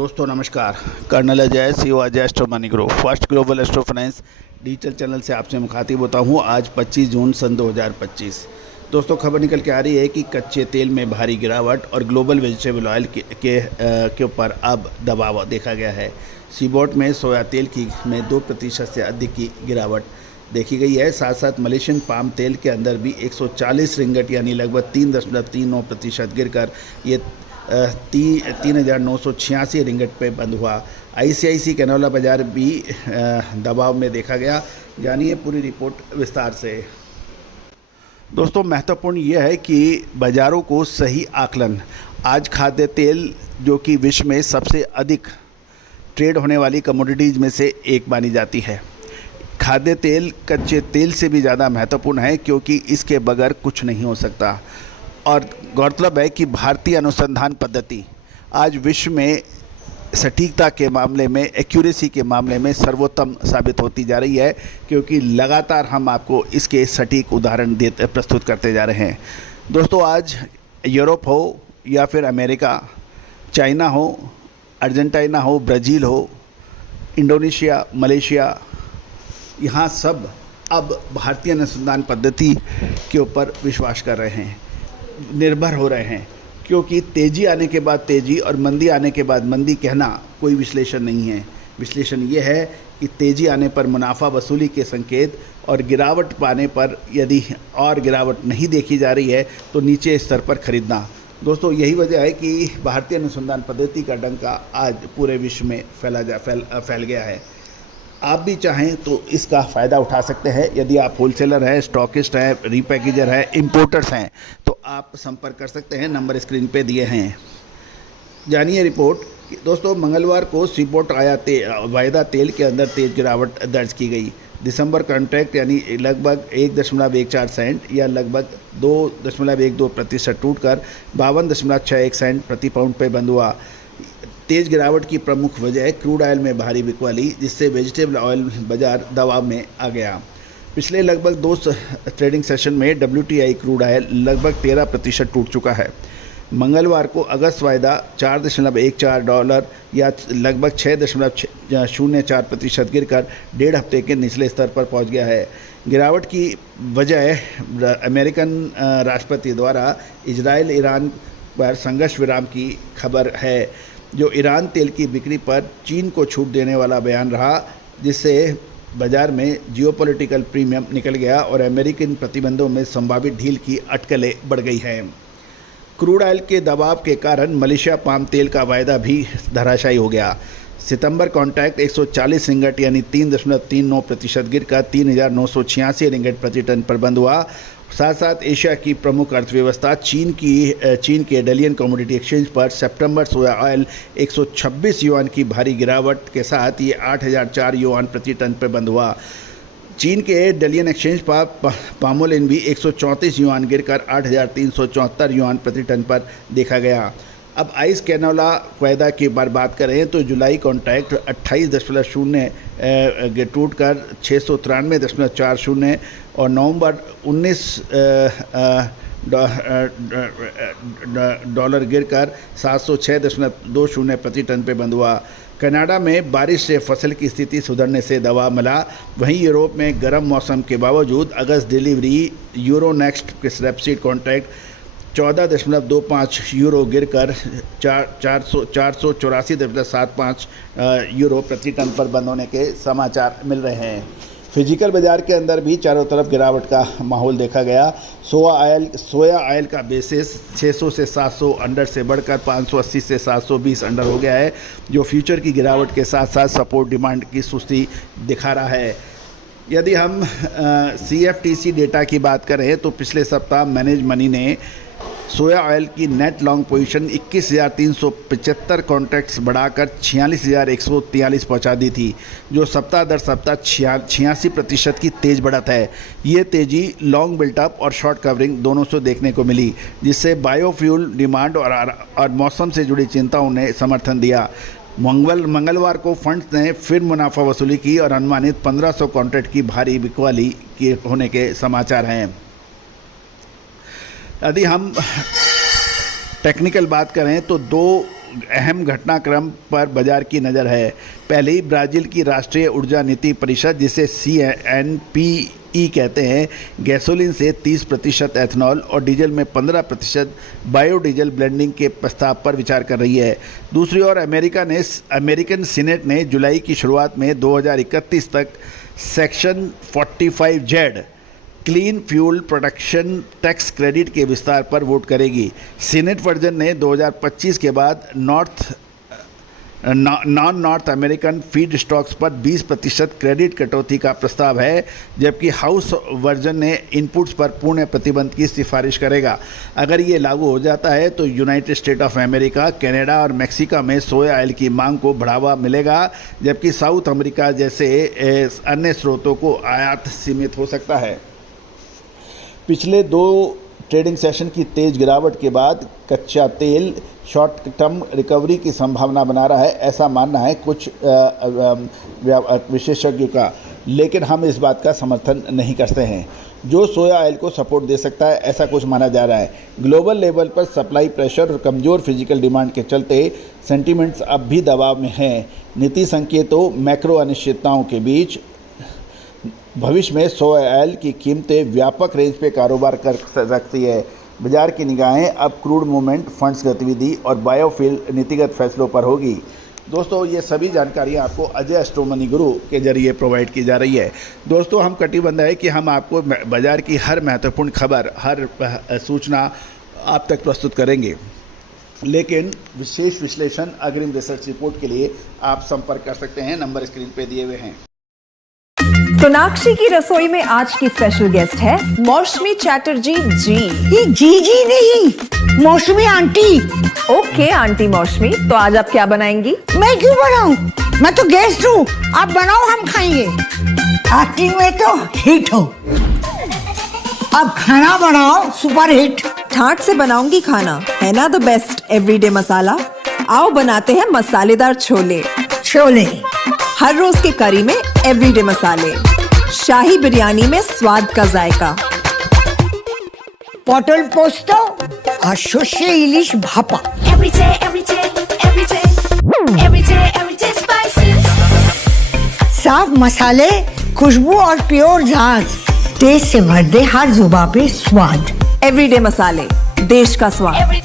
दोस्तों नमस्कार। Colonel Ajay CO Ajay astro money group first global astro finance digital channel से आपसे मुखातिब होता हूं। आज 25 जून सन 2025। दोस्तों खबर निकल के आ रही है कि कच्चे तेल में भारी गिरावट और ग्लोबल वेजिटेबल ऑयल के ऊपर अब दबाव देखा गया है। सीबोट में सोया तेल की में 2% से अधिक की गिरावट देखी गई है। साथ साथ मलेशियन पाम तेल के अंदर भी 140 रिंगट यानी लगभग 3.39% गिरकर ये 3,986 रिंगट पे बंद हुआ। ICIC कैनोला बाज़ार भी दबाव में देखा गया। जानिए पूरी रिपोर्ट विस्तार से। दोस्तों महत्वपूर्ण यह है कि बाज़ारों को सही आकलन। आज खाद्य तेल जो कि विश्व में सबसे अधिक ट्रेड होने वाली कमोडिटीज़ में से एक मानी जाती है। खाद्य तेल कच्चे तेल से भी ज़्यादा महत्वपूर्ण है क्योंकि इसके बगैर कुछ नहीं हो सकता। और गौरतलब है कि भारतीय अनुसंधान पद्धति आज विश्व में सटीकता के मामले में, एक्यूरेसी के मामले में सर्वोत्तम साबित होती जा रही है, क्योंकि लगातार हम आपको इसके सटीक उदाहरण प्रस्तुत करते जा रहे हैं। दोस्तों आज यूरोप हो या फिर अमेरिका, चाइना हो, अर्जेंटीना हो, ब्राज़ील हो, इंडोनेशिया, मलेशिया, यहाँ सब अब भारतीय अनुसंधान पद्धति के ऊपर विश्वास कर रहे हैं, निर्भर हो रहे हैं। क्योंकि तेज़ी आने के बाद तेज़ी और मंदी आने के बाद मंदी कहना कोई विश्लेषण नहीं है। विश्लेषण ये है कि तेज़ी आने पर मुनाफा वसूली के संकेत और गिरावट पाने पर यदि और गिरावट नहीं देखी जा रही है तो नीचे स्तर पर खरीदना। दोस्तों यही वजह है कि भारतीय अनुसंधान पद्धति का डंका आज पूरे विश्व में फैल गया है। आप भी चाहें तो इसका फ़ायदा उठा सकते हैं। यदि आप होलसेलर हैं, स्टॉकिस्ट हैं, रीपैकेजर हैं, इंपोर्टर्स हैं तो आप संपर्क कर सकते हैं। नंबर स्क्रीन पे दिए हैं। जानिए रिपोर्ट। दोस्तों मंगलवार को सीबोट वायदा तेल के अंदर तेज़ गिरावट दर्ज की गई। दिसंबर कॉन्ट्रैक्ट यानी लगभग 1.14 सेंट या लगभग 2.12% टूटकर 52.61 सेंट प्रति पाउंड पे बंद हुआ। तेज़ गिरावट की प्रमुख वजह क्रूड ऑयल में भारी बिकवाली, जिससे वेजिटेबल ऑयल बाजार दबाव में आ गया। पिछले लगभग 2 ट्रेडिंग सेशन में WTI क्रूड ऑयल लगभग 13% टूट चुका है। मंगलवार को अगस्त वायदा $4.14 या लगभग 6.04% गिरकर 1.5 हफ्ते के निचले स्तर पर पहुंच गया है। गिरावट की वजह अमेरिकन राष्ट्रपति द्वारा इजराइल ईरान पर संघर्ष विराम की खबर है, जो ईरान तेल की बिक्री पर चीन को छूट देने वाला बयान रहा, जिससे बाजार में जियोपॉलिटिकल प्रीमियम निकल गया और अमेरिकन प्रतिबंधों में संभावित ढील की अटकलें बढ़ गई हैं। क्रूड ऑयल के दबाव के कारण मलेशिया पाम तेल का वायदा भी धराशायी हो गया। सितंबर कॉन्ट्रैक्ट 140 रिंगट यानी 3.39% गिरकर 3,986 रिंगट प्रति टन पर बंद हुआ। साथ साथ एशिया की प्रमुख अर्थव्यवस्था चीन के डलियन कमोडिटी एक्सचेंज पर सितंबर सोया ऑयल 126 युआन की भारी गिरावट के साथ ये 8,004 युआन प्रति टन पर बंद हुआ। चीन के डलियन एक्सचेंज पर पामोलिन भी 134 युआन गिरकर 8,374 युआन प्रति टन पर देखा गया। अब आइस कैनोला वायदा की बात करें तो जुलाई कॉन्ट्रैक्ट 28.0 टूट कर 693.40 और नवंबर 19 डॉलर गिरकर 706.20 प्रति टन पे बंद हुआ। कनाडा में बारिश से फसल की स्थिति सुधरने से दबाव मिला। वहीं यूरोप में गर्म मौसम के बावजूद अगस्त delivery Euronext rapeseed contract 14.25 euro गिरकर 484.75 यूरो प्रति टन पर बंद होने के समाचार मिल रहे हैं। फिजिकल बाजार के अंदर भी चारों तरफ गिरावट का माहौल देखा गया। सोया ऑयल का बेसिस 600 से 700 अंडर से बढ़कर 580 से 720 अंडर हो गया है, जो फ्यूचर की गिरावट के साथ साथ सपोर्ट डिमांड की सुस्ती दिखा रहा है। यदि हम CFTC डेटा की बात करें तो पिछले सप्ताह मैनेज मनी ने सोया ऑयल की नेट लॉन्ग पोजीशन 21,375 कॉन्ट्रैक्ट्स बढ़ाकर 46,143 पहुंचा दी थी, जो सप्ताह दर सप्ताह 86% की तेज़ बढ़त है। ये तेज़ी लॉन्ग बिल्टअप और शॉर्ट कवरिंग दोनों से देखने को मिली, जिससे बायोफ्यूल डिमांड और मौसम से जुड़ी चिंताओं ने समर्थन दिया। मंगलवार को फंड्स ने फिर मुनाफा वसूली की और अनुमानित 1,500 कॉन्ट्रैक्ट की भारी बिकवाली के होने के समाचार हैं। यदि हम टेक्निकल बात करें तो 2 अहम घटनाक्रम पर बाजार की नज़र है। पहले ही ब्राज़ील की राष्ट्रीय ऊर्जा नीति परिषद, जिसे CNPE कहते हैं, गैसोलीन से 30% एथनॉल और डीजल में 15% बायोडीजल ब्लेंडिंग के प्रस्ताव पर विचार कर रही है। दूसरी ओर अमेरिकन सीनेट ने जुलाई की शुरुआत में 2031 तक section 45Z clean fuel production tax credit के विस्तार पर वोट करेगी। सीनेट वर्जन ने 2025 के बाद नॉर्थ अमेरिकन फीड स्टॉक्स पर 20% क्रेडिट कटौती का प्रस्ताव है, जबकि हाउस वर्जन ने इनपुट्स पर पूर्ण प्रतिबंध की सिफारिश करेगा। अगर ये लागू हो जाता है तो United state of America, Canada और मेक्सिको में सोया ऑयल की मांग को बढ़ावा मिलेगा, जबकि साउथ अमेरिका जैसे अन्य स्रोतों को आयात सीमित हो सकता है। पिछले 2 ट्रेडिंग सेशन की तेज गिरावट के बाद कच्चा तेल शॉर्ट टर्म रिकवरी की संभावना बना रहा है, ऐसा मानना है कुछ विशेषज्ञों का, लेकिन हम इस बात का समर्थन नहीं करते हैं। जो सोया ऑयल को सपोर्ट दे सकता है, ऐसा कुछ माना जा रहा है। ग्लोबल लेवल पर सप्लाई प्रेशर और कमज़ोर फिजिकल डिमांड के चलते सेंटीमेंट्स अब भी दबाव में हैं। नीति संकेतों, मैक्रो अनिश्चितताओं के बीच भविष्य में सोया ऑयल की कीमतें व्यापक रेंज पे कारोबार कर सकती है। बाजार की निगाहें अब क्रूड मूवमेंट, फंड्स गतिविधि और बायोफ्यूल नीतिगत फैसलों पर होगी। दोस्तों, ये सभी जानकारियाँ आपको अजय एस्ट्रो मनी गुरु के जरिए प्रोवाइड की जा रही है। दोस्तों, हम कटिबद्ध है कि हम आपको बाजार की हर महत्वपूर्ण खबर, हर सूचना आप तक प्रस्तुत करेंगे, लेकिन विशेष विश्लेषण, अग्रिम रिसर्च रिपोर्ट के लिए आप संपर्क कर सकते हैं, नंबर स्क्रीन पे दिए हुए हैं। सोनाक्षी की रसोई में आज की स्पेशल गेस्ट है मौसमी चैटर्जी जी। ये जी नहीं, मौसमी आंटी। ओके आंटी मौसमी, तो आज आप क्या बनाएंगी? मैं क्यों बनाऊं? मैं तो गेस्ट हूँ, आप बनाओ, हम खाएंगे। एक्टिंग में तो हिट हो, अब खाना बनाओ सुपर हिट। ठाट से बनाऊंगी खाना, है ना द बेस्ट एवरीडे मसाला। आओ बनाते हैं मसालेदार छोले। हर रोज के करी में एवरीडे मसाले, शाही बिरयानी में स्वाद का जायका। पटल पोस्तो और सर्षे इलिश भापा। साफ मसाले, खुशबू और प्योर झांझ, टेस्ट से भर दे हर जुबान पे स्वाद। एवरीडे मसाले, देश का स्वाद।